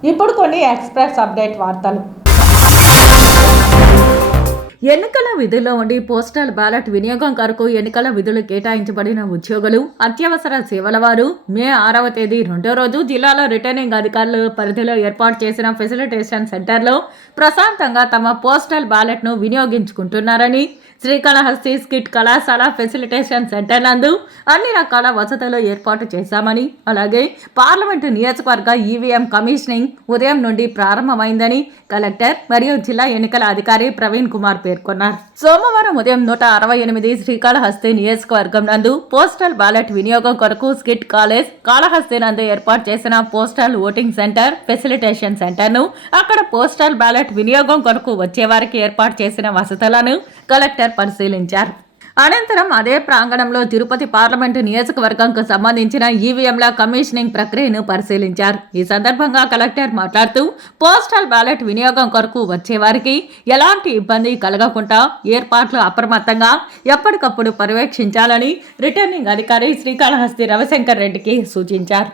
ఇప్పుడు కొన్ని express update వార్తలు. ఎన్నికల విధుల్లో ఉండి పోస్టల్ బ్యాలెట్ వినియోగం కొరకు ఎన్నికల విధులు కేటాయించబడిన ఉద్యోగులు, అత్యవసర సేవల వారు మే 6వ తేదీ రెండో రోజు జిల్లాలో రిటర్నింగ్ అధికారుల పరిధిలో ఏర్పాటు చేసిన ఫెసిలిటేషన్ సెంటర్లో ప్రశాంతంగా తమ పోస్టల్ బ్యాలెట్ను వినియోగించుకుంటున్నారని శ్రీకాళహస్తి స్కిట్ కళాశాల ఫెసిలిటేషన్ సెంటర్ నందు అన్ని రకాల వసతులు ఏర్పాటు చేశామని, అలాగే పార్లమెంటు నియోజకవర్గ ఈవీఎం కమిషనింగ్ ఉదయం నుండి ప్రారంభమైందని కలెక్టర్ మరియు జిల్లా ఎన్నికల అధికారి ప్రవీణ్ కుమార్ పేర్కొన్నారు. సోమవారం ఉదయం 168 శ్రీకాళహస్తి నియోజకవర్గం నందు పోస్టల్ బ్యాలెట్ వినియోగం కొరకు స్కిట్ కాలేజ్ కాళహస్తి నందు ఏర్పాటు చేసిన పోస్టల్ ఓటింగ్ సెంటర్ ఫెసిలిటేషన్ సెంటర్ను, అక్కడ పోస్టల్ బ్యాలెట్ వినియోగం కొరకు వచ్చేవారికి ఏర్పాటు చేసిన వసతులను కలెక్టర్ పరిశీలించారు. అనంతరం అదే ప్రాంగణంలో తిరుపతి పార్లమెంటు నియోజకవర్గంకు సంబంధించిన ఈవీఎంల కమిషనింగ్ ప్రక్రియను పరిశీలించారు. ఈ సందర్భంగా కలెక్టర్ మాట్లాడుతూ పోస్టల్ బ్యాలెట్ వినియోగం కొరకు వచ్చేవారికి ఎలాంటి ఇబ్బంది కలగకుండా ఏర్పాట్లు అప్రమత్తంగా ఎప్పటికప్పుడు పర్యవేక్షించాలని రిటర్నింగ్ అధికారి శ్రీకాళహస్తి రవిశంకర్ రెడ్డికి సూచించారు.